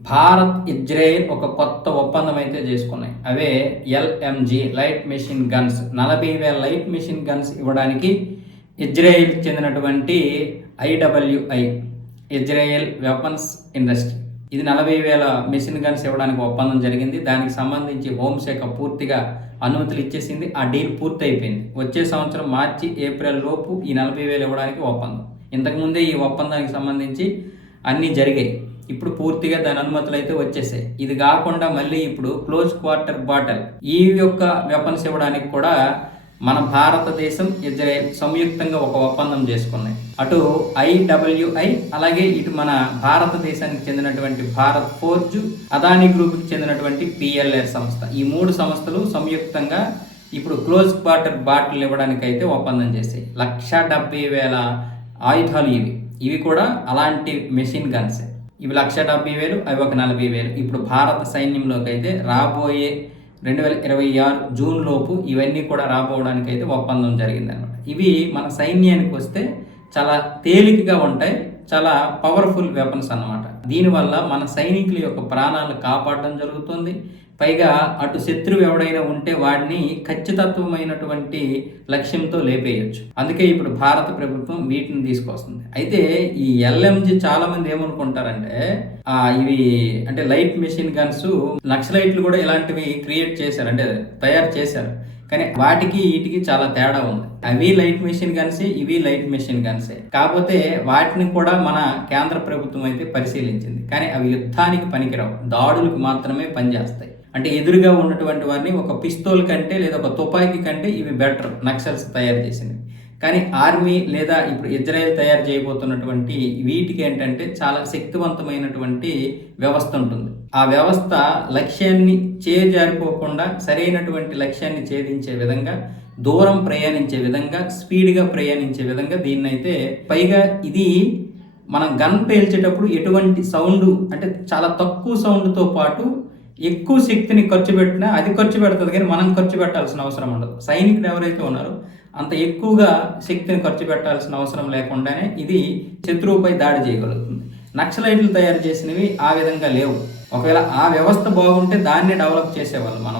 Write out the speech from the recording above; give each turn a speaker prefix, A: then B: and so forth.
A: Bharat Israel ఒక కొత్త ఒప్పందం అయితే చేసుకున్నాయి. అవే ఎల్ఎంజి లైట్ మెషిన్ గన్స్. నలభై వేల లైట్ మెషిన్ గన్స్ ఇవ్వడానికి ఇజ్రాయెల్కి చెందినటువంటి ఐడబ్ల్యూఐ ఇజ్రాయెల్ వెపన్స్ ఇండస్ట్రీ. ఇది నలభై వేల మెషిన్ గన్స్ ఇవ్వడానికి ఒప్పందం జరిగింది. దానికి సంబంధించి హోంశాఖ పూర్తిగా అనుమతులు ఇచ్చేసింది. ఆ డీల్ పూర్తి అయిపోయింది వచ్చే సంవత్సరం మార్చి ఏప్రిల్ లోపు ఈ నలభై వేలు ఇవ్వడానికి ఒప్పందం. ఇంతకుముందే ఈ ఒప్పందానికి సంబంధించి అన్నీ జరిగాయి. ఇప్పుడు పూర్తిగా దాని అనుమతులు అయితే వచ్చేసాయి. ఇది కాకుండా మళ్ళీ ఇప్పుడు క్లోజ్ క్వార్టర్ బాటల్ ఈ యొక్క వెపన్స్ ఇవ్వడానికి కూడా మన భారతదేశం ఇజ్రాయెల్ సంయుక్తంగా ఒక ఒప్పందం చేసుకున్నాయి. అటు ఐడబ్ల్యూఐ అలాగే ఇటు మన భారతదేశానికి చెందినటువంటి భారత్ ఫోర్జ్ అదానీ గ్రూప్కి చెందినటువంటి పిఎల్ఆర్ సంస్థ. ఈ మూడు సంస్థలు సంయుక్తంగా ఇప్పుడు క్లోజ్ క్వార్టర్ బాటిల్ ఇవ్వడానికి అయితే ఒప్పందం చేసాయి లక్ష డెబ్బై వేల ఆయుధాలు ఇవి. ఇవి కూడా అలాంటి మెషిన్ గన్సే. ఇవి లక్ష డెబ్బై వేలు అవి ఒక నలభై వేలు. ఇప్పుడు భారత సైన్యంలోకి అయితే రాబోయే రెండు వేల ఇరవై ఆరు జూన్ లోపు ఇవన్నీ కూడా రాబోవడానికి అయితే ఒప్పందం జరిగిందనమాట ఇవి మన సైన్యానికి వస్తే చాలా తేలికగా ఉంటాయి చాలా పవర్ఫుల్ వెపన్స్ అనమాట దీనివల్ల మన సైనికుల యొక్క ప్రాణాలు కాపాడడం జరుగుతుంది పైగా అటు శత్రువు ఎవడైనా ఉంటే వాడిని ఖచ్చితత్వమైనటువంటి లక్ష్యంతో లేపేయచ్చు. అందుకే ఇప్పుడు భారత ప్రభుత్వం వీటిని తీసుకొస్తుంది. అయితే ఈ ఎల్ఎంజి చాలా మంది ఏమనుకుంటారంటే ఆ ఇవి అంటే లైట్ మెషిన్ గన్స్ నక్సలైట్లు కూడా ఇలాంటివి క్రియేట్ చేశారు అంటే తయారు చేశారు. కానీ వాటికి వీటికి చాలా తేడా ఉంది. అవి లైట్ మెషిన్ గన్సే ఇవి లైట్ మెషిన్ గన్సే. కాకపోతే వాటిని కూడా మన కేంద్ర ప్రభుత్వం అయితే పరిశీలించింది. కానీ అవి యుద్ధానికి పనికిరావు. దాడులకు మాత్రమే పనిచేస్తాయి. అంటే ఎదురుగా ఉన్నటువంటి వారిని ఒక పిస్తోల్ కంటే లేదా ఒక తుపాకీ కంటే ఇవి బెటర్ నక్సల్స్ తయారు చేసినవి. కానీ ఆర్మీ లేదా ఇప్పుడు ఇజ్రాయెల్ తయారు చేయబోతున్నటువంటి వీటికి ఏంటంటే చాలా శక్తివంతమైనటువంటి వ్యవస్థ ఉంటుంది. ఆ వ్యవస్థ లక్ష్యాన్ని చేజారిపోకుండా సరైనటువంటి లక్ష్యాన్ని ఛేదించే విధంగా దూరం ప్రయాణించే విధంగా స్పీడ్గా ప్రయాణించే విధంగా దీన్నైతే పైగా ఇది మనం గన్ పేల్చేటప్పుడు ఎటువంటి సౌండ్ అంటే చాలా తక్కువ సౌండ్తో పాటు ఎక్కువ శక్తిని ఖర్చు పెట్టినా అది ఖర్చు పెడుతుంది కానీ మనం ఖర్చు పెట్టాల్సిన అవసరం ఉండదు. సైనికులు ఎవరైతే ఉన్నారో అంత ఎక్కువగా శక్తిని ఖర్చు పెట్టాల్సిన అవసరం లేకుండానే ఇది శత్రువుపై దాడి చేయగలుగుతుంది. నక్సలైట్లు తయారు చేసినవి ఆ విధంగా లేవు. ఒకవేళ ఆ వ్యవస్థ బాగుంటే దాన్ని డెవలప్ చేసేవాళ్ళు మన